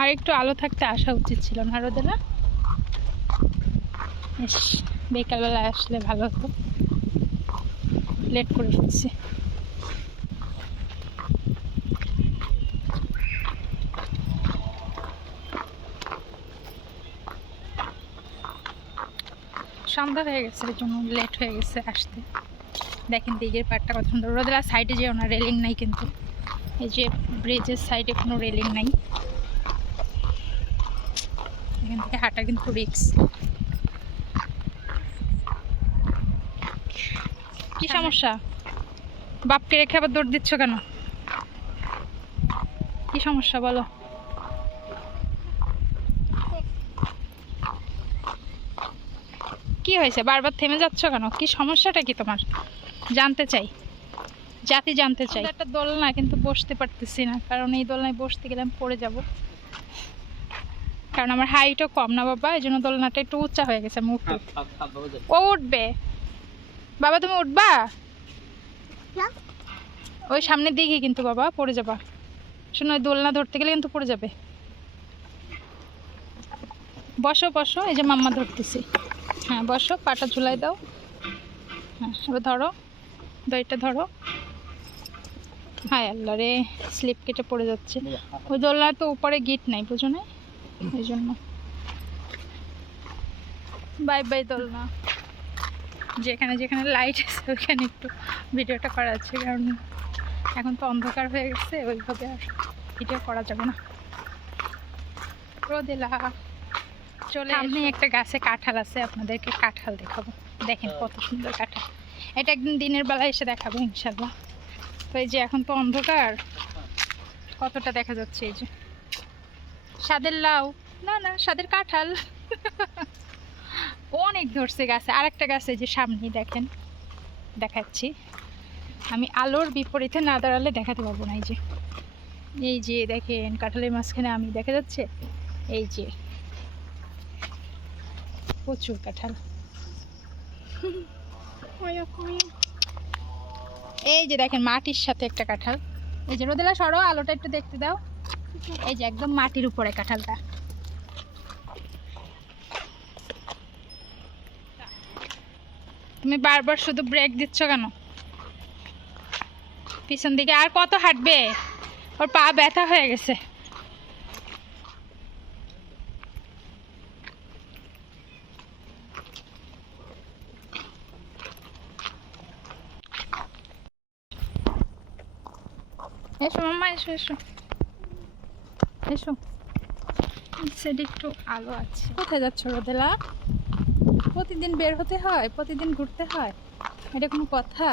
আর একটু আলো থাকতে আসা উচিত ছিল না রোদেলা? বিকালবেলায় আসলে ভালো হতো, লেট করে ফেলছি। সন্ধ্যা হয়ে গেছে, এই জন্য লেট হয়ে গেছে আসতে। দেখেন দিকের পাড়টা কত সুন্দর। রোদেলা সাইডে যেও না, রেলিং নাই কিন্তু। এই যে ব্রিজের সাইডে কোনো রেলিং নাই, এখান থেকে হাঁটা কিন্তু রিস্ক। কি সমস্যা? বাপকে রেখে আবার দৌড় দিচ্ছ কেন? কি সমস্যা বলো? কি হয়েছে, বারবার থেমে যাচ্ছ কেন? কি সমস্যাটা কি তোমার জানতে চাই, জানতে চাই। একটা দোলনা কিন্তু বসতে পারতেছি না, কারণ এই দোলনায় বসতে গেলে আমি পড়ে যাব। কারণ আমার হাইটও কম না বাবা, এই জন্য দোলনাটা একটু উঁচা হয়ে গেছে। আমি উঠতে, ও উঠবে বাবা, তুমি উঠবা? ওই সামনের দিকে কিন্তু বাবা, পড়ে যাবা। শোনো, ওই দোলনা ধরতে গেলে কিন্তু পড়ে যাবে। বসো বসো, এই যে মাম্মা ধরতেছি। হ্যাঁ বসো, পাটা ঝুলাই দাও। হ্যাঁ এবার ধরো, দইটা ধরো। হায় আল্লাহ রে, স্লিপ কেটে পড়ে যাচ্ছে। ওই দোলনা তো উপরে গিট নাই, বুঝো না, এই জন্য। বাই বাই দোলনা। যেখানে যেখানে লাইট আছে ওইখানে একটু ভিডিওটা করা আছে, কারণ এখন তো অন্ধকার হয়ে গেছে, ওইভাবে আর ভিডিও করা যাবে না। রোদেলা চলে, সামনে একটা গাছে কাঁঠাল আছে, আপনাদেরকে কাঁঠাল দেখাবো। দেখেন কত সুন্দর কাঁঠাল। এটা একদিন দিনের বেলা এসে দেখাবো ইনশাল্লাহ। তো এই যে এখন তো অন্ধকার, কতটা দেখা যাচ্ছে। এই যে স্বাদের লাউ, না না স্বাদের কাঁঠাল। অনেক ধরছে গাছে। আর একটা গাছে যে সামনে দেখেন, দেখাচ্ছি। আমি আলোর বিপরীতে না দাঁড়ালে দেখাতে পারবো না। এই যে দেখেন কাঁঠালের মাঝখানে আমি, দেখা যাচ্ছে? এই যে প্রচুর কাঁঠাল। এই যে দেখেন মাটির সাথে একটা কাঁঠাল। এই যে রোদেলা সরো, আলোটা একটু দেখতে দাও। এই যে একদম মাটির উপরে কাঁঠালটা। তুমি বারবার শুধু ব্রেক দিচ্ছ কেন? পিছন দিকে আর কত হাঁটবে? ওর পা ব্যথা হয়ে গেছে। এসো মাম্মা, এসো এসো এসো। সেটা একটু আলো আছে। কোথায় যাচ্ছ রোদেলা? প্রতিদিন বের হতে হয়, প্রতিদিন ঘুরতে হয়, এটা কোনো কথা?